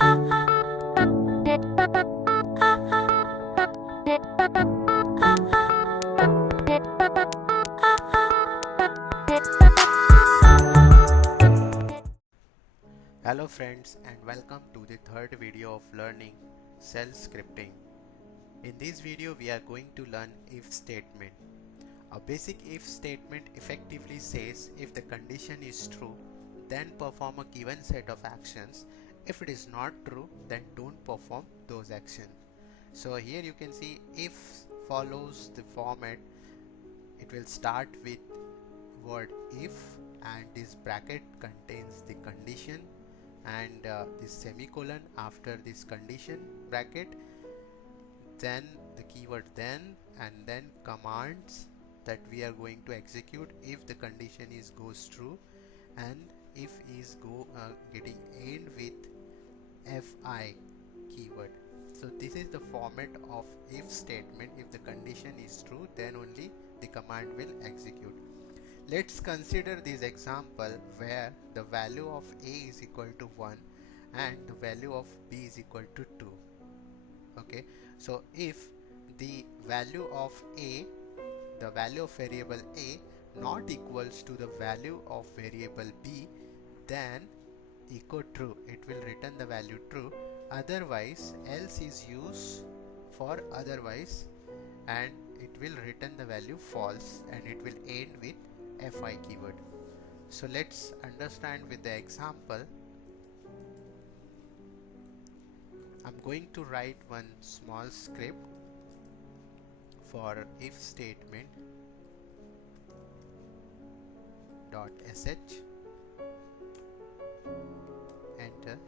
Hello friends, and welcome to the third video of learning shell scripting. In this video we are going to learn if statement. A basic if statement effectively says if the condition is true, then perform a given set of actions. If it is not true, then don't perform those actions. So here you can see if follows the format. It will start with word if, and this bracket contains the condition, and this semicolon after this condition bracket, then the keyword then, and then commands that we are going to execute if the condition is goes true, and if is getting end with fi keyword. So this is the format of if statement. If the condition is true, then only the command will execute. Let's consider this example where the value of a is equal to 1 and the value of b is equal to 2. Okay, so if the value of a, the value of variable a not equals to the value of variable b, then echo true, it will return the value true. Otherwise, else is used for otherwise, and it will return the value false, and it will end with fi keyword. So let's understand with the example. I'm going to write one small script for if statement dot sh, enter,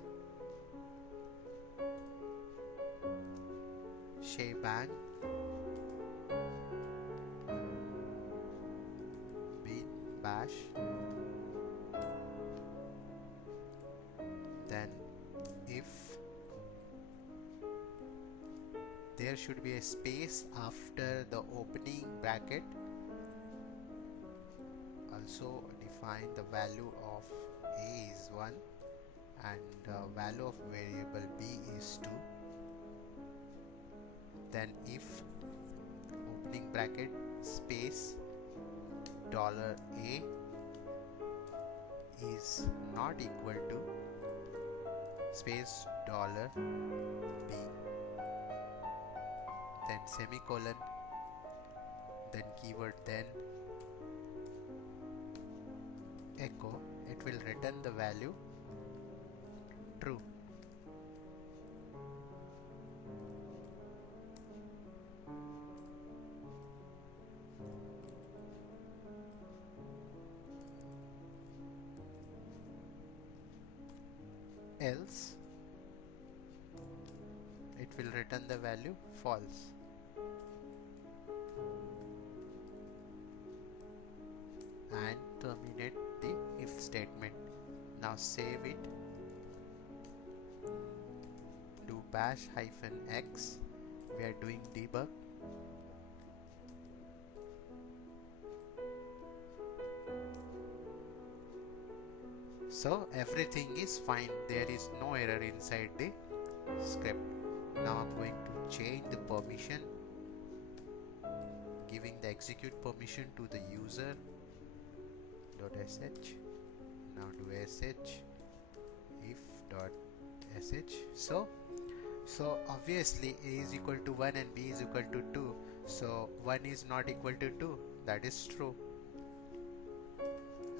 shebang bin bash, then if there should be a space after the opening bracket, also define the value of a is 1 and value of variable b is 2, then if opening bracket space $a is not equal to space $b, then semicolon, then keyword then, echo, it will return the value true. Else it will return the value false. And terminate the if statement. Now save it, do bash -x, we are doing debug. So everything is fine, there is no error inside the script. Now I'm going to change the permission, giving the execute permission to the user .sh. Now do sh if.sh. So obviously a is equal to 1 and b is equal to 2, so 1 is not equal to 2, that is true.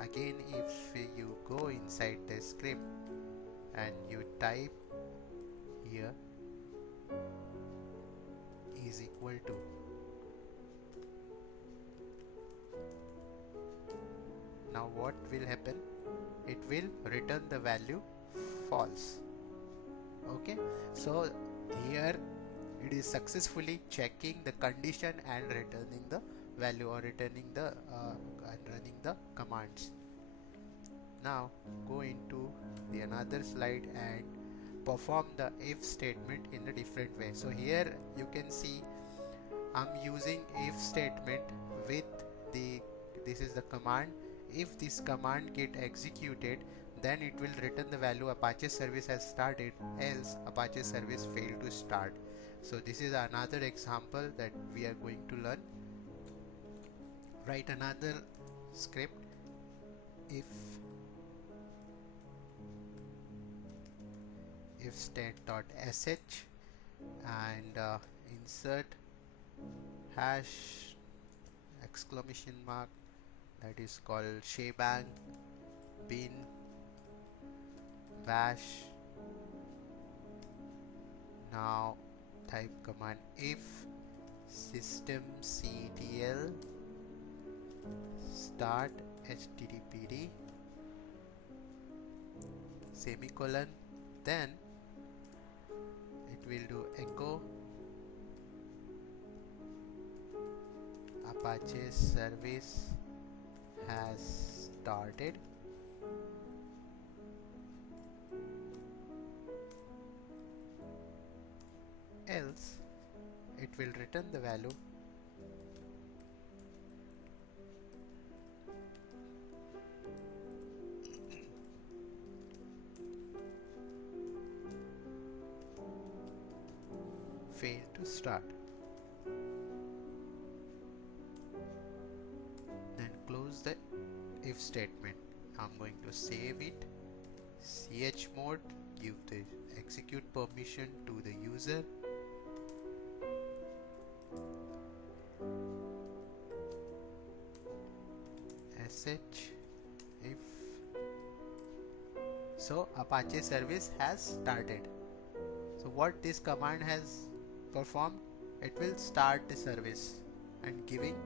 Again, if you go inside the script and you type here is equal to, now what will happen? It will return the value false. Okay, so here it is successfully checking the condition and returning the value, or returning the and running the commands. Now go into the another slide and perform the if statement in a different way. So here you can see I'm using if statement with the, this is the command. If this command get executed, then it will return the value Apache service has started, else Apache service failed to start. So this is another example that we are going to learn. Write another script. If state.sh and insert hash exclamation mark, that is called shebang bin bash. Now type command if systemctl start httpd semicolon, then it will do echo Apache service has started, else it will return the value fail to start. Then close the if statement. I'm going to save it, chmod, give the execute permission to the user, sh if. So Apache service has started. So what this command has performed, it will start the service and giving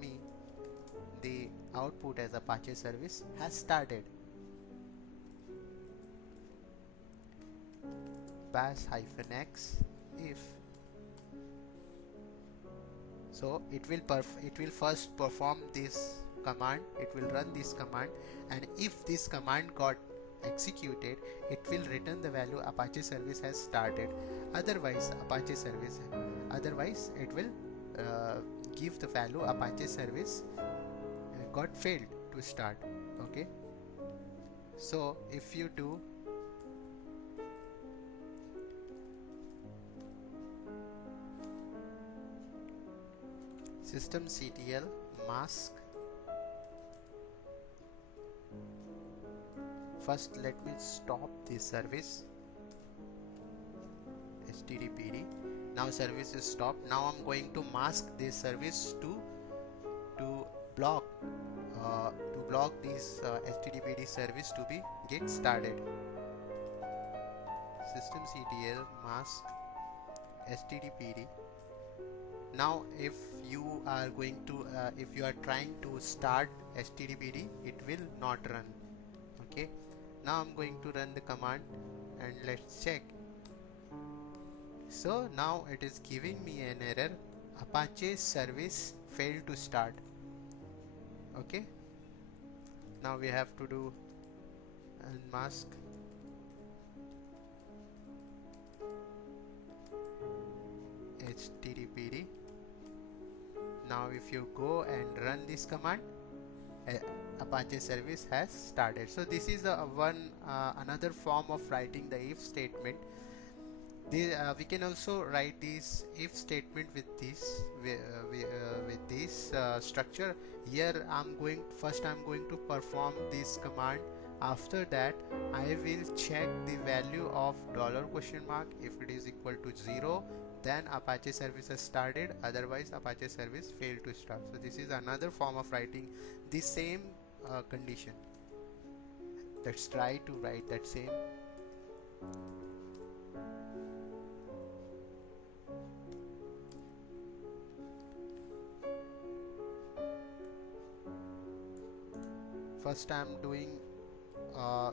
me the output as Apache service has started. Bash-x if. So it will first perform this command, it will run this command, and if this command got executed, it will return the value Apache service has started. Otherwise it will give the value Apache service got failed to start. Okay, so if you do systemctl mask, first let me stop this service httpd. Now service is stopped. Now I'm going to mask this service to block this httpd service to be get started. Systemctl mask httpd. Now if you are going to if you are trying to start httpd, it will not run. Okay, now I'm going to run the command and let's check. So now it is giving me an error, Apache service failed to start. Okay, now we have to do unmask httpd. Now if you go and run this command, Apache service has started. So this is another form of writing the if statement. We can also write this if statement with this structure. Here I'm going to perform this command. After that I will check the value of $? If it is equal to 0, then Apache service has started, otherwise Apache service failed to start. So this is another form of writing the same condition. Let's try to write that same. First I'm doing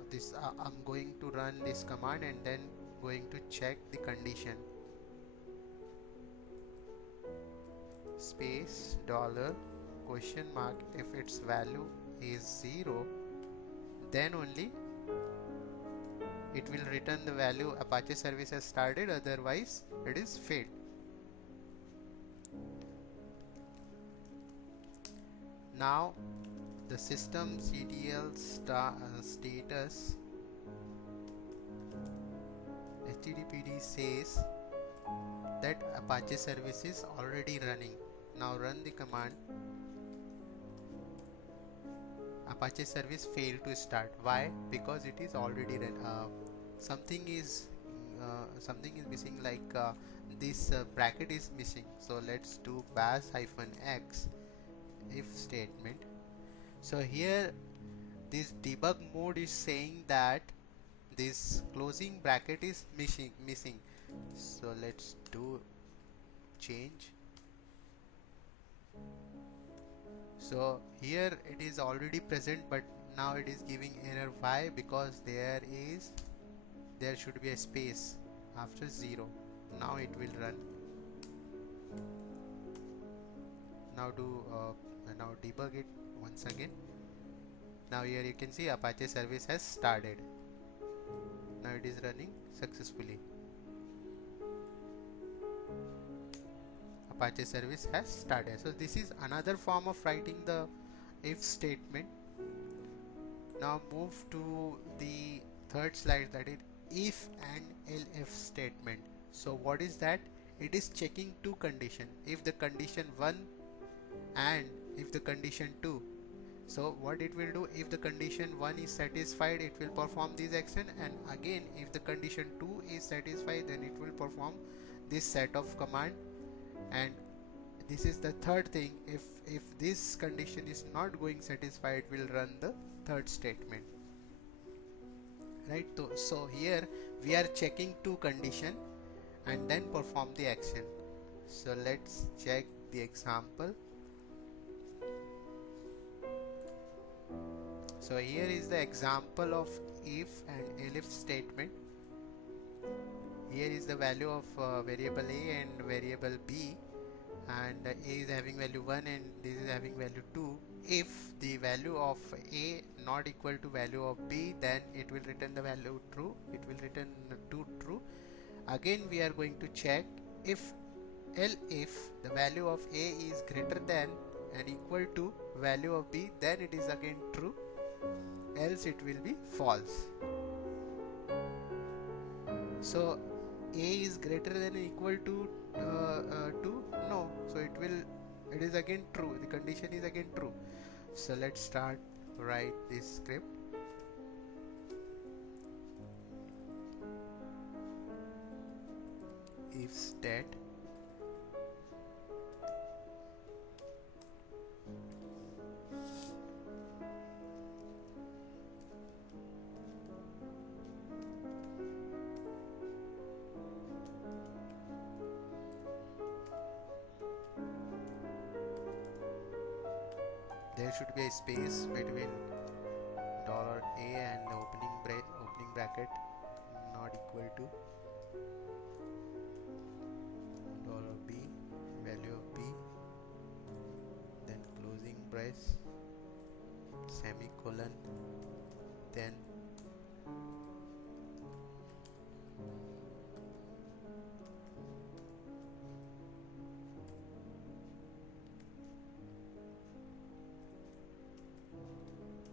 this. I'm going to run this command and then going to check the condition. Space $? If its value is 0, then only it will return the value Apache service has started, otherwise it is failed. Now the systemctl status httpd says that Apache service is already running. Now run the command. Apache service failed to start. Why? Because it is already run. Something is missing, like this bracket is missing. So let's do bash-x if statement. So here this debug mode is saying that this closing bracket is missing. So let's do change. So here it is already present, but now it is giving error. Why? Because there should be a space after 0. Now it will run. Now debug it once again. Now here you can see Apache service has started. Now it is running successfully. Apache service has started. So this is another form of writing the if statement. Now move to the third slide, that is if and elif statement. So what is that? It is checking two conditions, if the condition 1 and if the condition 2. So what it will do, if the condition 1 is satisfied, it will perform this action, and again if the condition 2 is satisfied, then it will perform this set of command. And this is the third thing, if this condition is not going satisfied, it will run the third statement, right? So here we are checking two condition and then perform the action. So let's check the example. So here is the example of if and elif statement. Here is the value of variable a and variable b, and a is having value 1 and this is having value 2. If the value of a not equal to value of b, then it will return the value true. It will return 2 true. Again we are going to check if the value of a is greater than and equal to value of b, then it is again true, else it will be false. So a is greater than or equal to 2, no, so it is again true, the condition is again true. So let's start write this script. If stat there should be a space between $a and the opening bracket not equal to $b, value of b, then closing brace, semicolon, then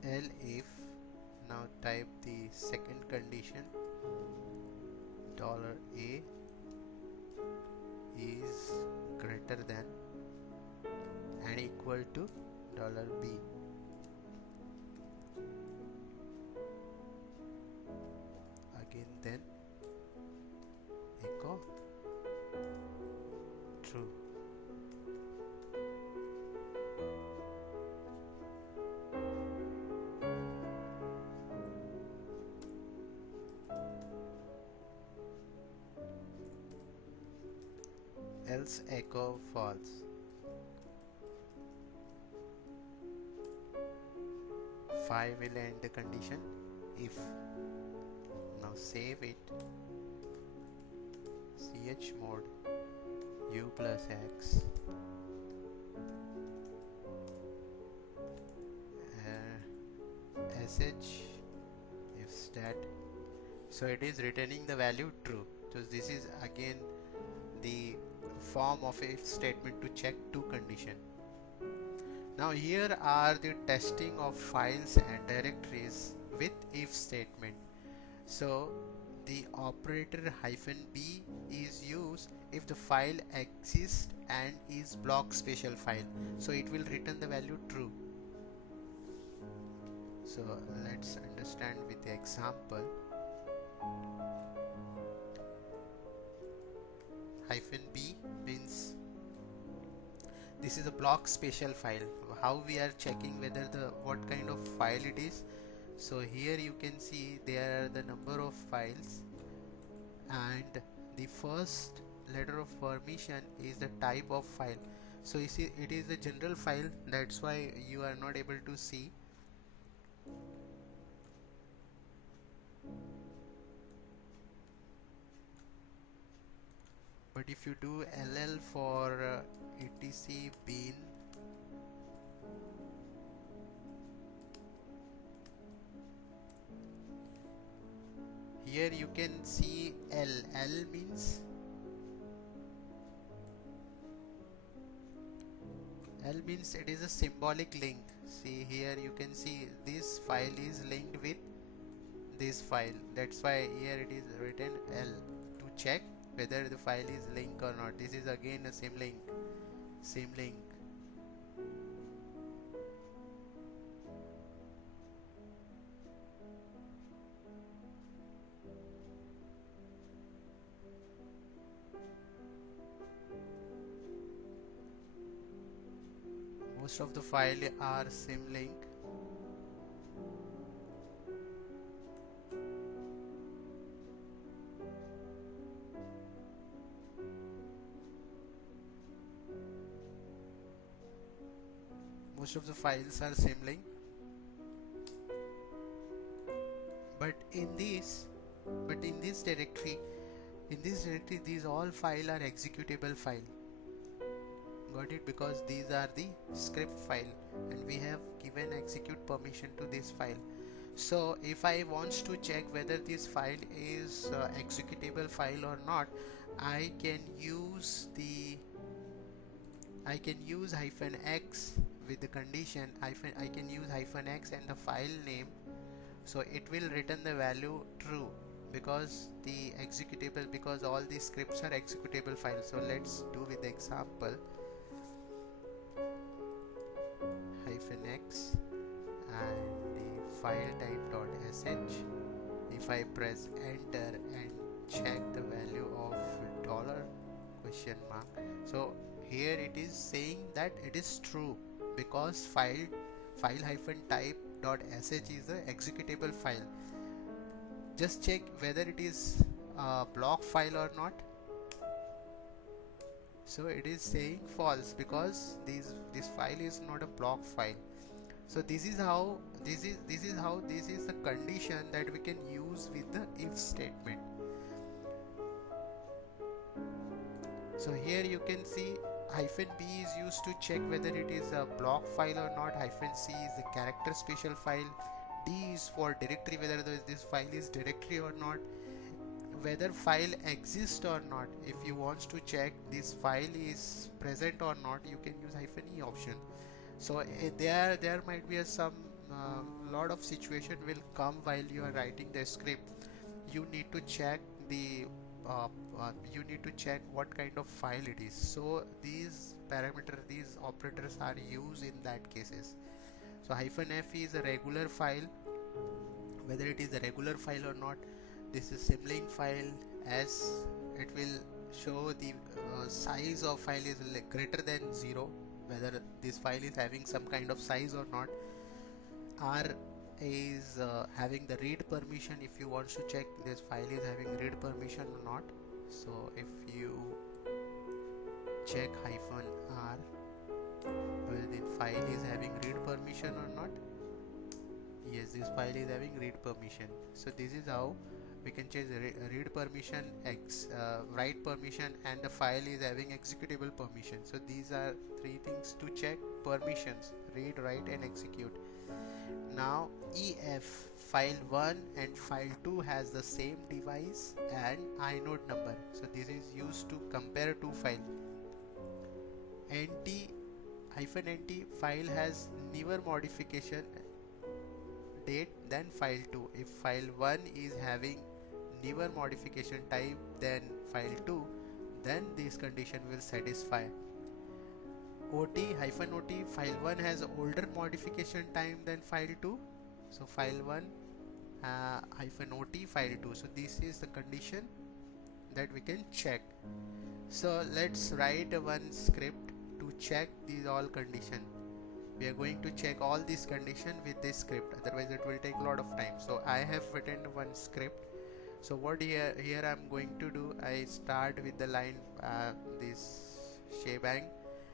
elif. Now type the second condition, $a is greater than and equal to $b. Again then echo true. Else echo false. Phi will end the condition if. Now save it. Chmod u plus x sh if stat. So it is returning the value true. So this is again the form of if statement to check two condition. Now here are the testing of files and directories with if statement. So the operator -b is used if the file exists and is block special file. So it will return the value true. So let's understand with the example. -b means this is a block special file. How we are checking whether what kind of file it is? So here you can see there are the number of files, and the first letter of permission is the type of file. So you see it is a general file, that's why you are not able to see. But if you do ll for etc bin, here you can see L means it is a symbolic link. See here you can see this file is linked with this file, that's why here it is written L to check whether the file is linked or not. This is again a same link. Most of the file are symlink. Most of the files are symlink. But in this directory, these all file are executable file. Got it? Because these are the script file and we have given execute permission to this file. So if I wants to check whether this file is executable file or not, I can use -x with the condition I can use -x and the file name. So it will return the value true because because all these scripts are executable files. So let's do with the example. -x and the file type.sh. If I press enter and check the value of $? So here it is saying that it is true because file-type.sh is a executable file. Just check whether it is a block file or not. So it is saying false because this file is not a block file. So this is the condition that we can use with the if statement. So here you can see -b is used to check whether it is a block file or not. -c is the character special file. D is for directory, whether this file is directory or not, whether file exists or not. If you want to check this file is present or not, you can use -e option. So there might be some lot of situation will come while you are writing the script. You need to check what kind of file it is. So these operators are used in that cases. So -f is a regular file, whether it is a regular file or not. This is symlink file, as it will show the size of file is greater than 0, whether this file is having some kind of size or not. R is having the read permission, if you want to check this file is having read permission or not. So if you check -r whether the file is having read permission or not, yes, this file is having read permission. So this is how we can change the read permission, write permission, and the file is having executable permission. So these are three things to check: permissions, read, write, and execute. Now EF, file 1 and file 2 has the same device and inode number. So this is used to compare two files. NT, -nt file has newer modification date than file 2. If file 1 is having newer modification type than file 2, then this condition will satisfy. ot file 1 has older modification time than file 2, so file 1 -ot file 2, so this is the condition that we can check. So let's write one script to check these all condition. We are going to check all these condition with this script, otherwise it will take a lot of time. So I have written one script. So what here I'm going to do, I start with the line this shebang,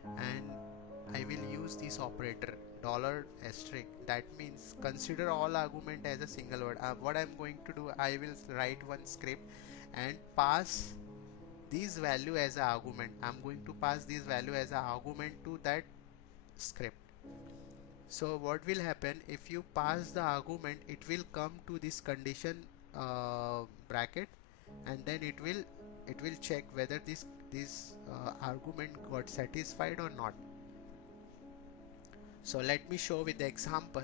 and I will use this operator $*, that means consider all argument as a single word. What I'm going to do, I will write one script and pass this value as an argument. I'm going to pass this value as an argument to that script. So what will happen, if you pass the argument, it will come to this condition bracket, and then it will check whether this argument got satisfied or not. So let me show with the example.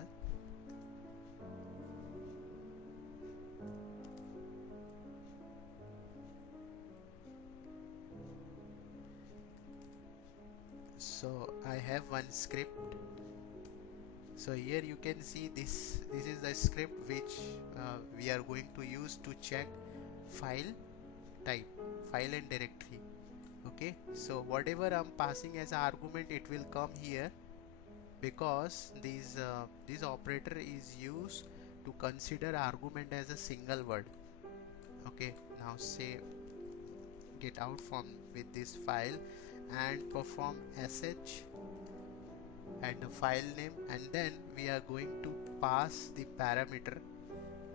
So I have one script. So here you can see this is the script which we are going to use to check file type, file and directory. Okay, so whatever I'm passing as an argument, it will come here, because this operator is used to consider argument as a single word. Okay, now say get out from with this file and perform sh and the file name, and then we are going to pass the parameter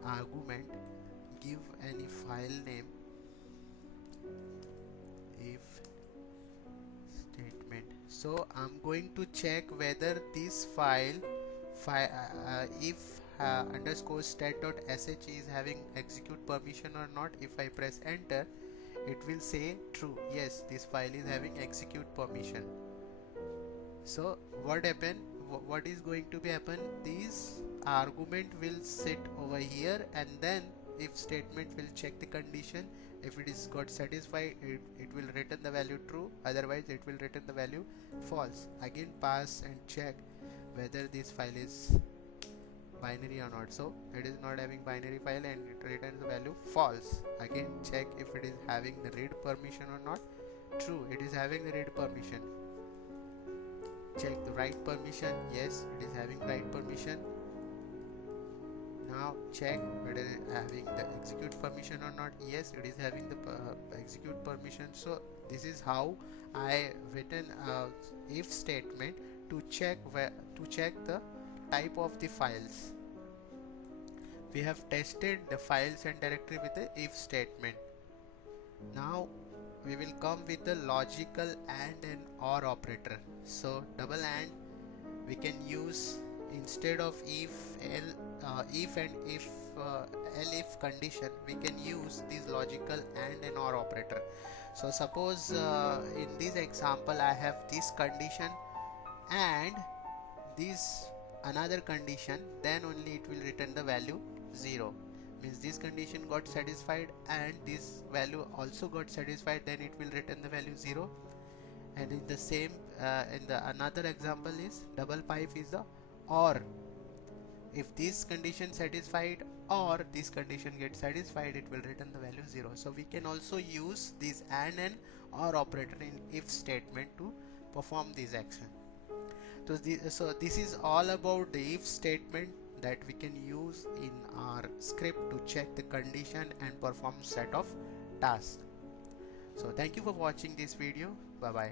argument, give any file name, if statement. So I'm going to check whether this file if underscore stat.sh is having execute permission or not. If I press enter, it will say true, yes, this file is having execute permission. So what is going to be happen, this argument will sit over here, and then if statement will check the condition. If it is got satisfied, it will return the value true, otherwise it will return the value false. Again pass and check whether this file is binary or not. So it is not having binary file and it returns the value false. Again check if it is having the read permission or not. True, it is having the read permission. Check the write permission, yes, it is having write permission. Now check whether it is having the execute permission or not. Yes, it is having the execute permission. So this is how I written if statement to check the type of the files. We have tested the files and directory with the if statement. Now we will come with the logical and or operator. So double and we can use, instead of if and if elif condition, we can use this logical and or operator. So suppose in this example I have this condition and this another condition, then only it will return the value 0. Means this condition got satisfied and this value also got satisfied, then it will return the value 0. And in the same in the another example is double pipe is the or. If this condition satisfied or this condition gets satisfied, it will return the value 0. So we can also use this and or operator in if statement to perform this action. So this is all about the if statement that we can use in our script to check the condition and perform set of tasks. So thank you for watching this video. Bye bye.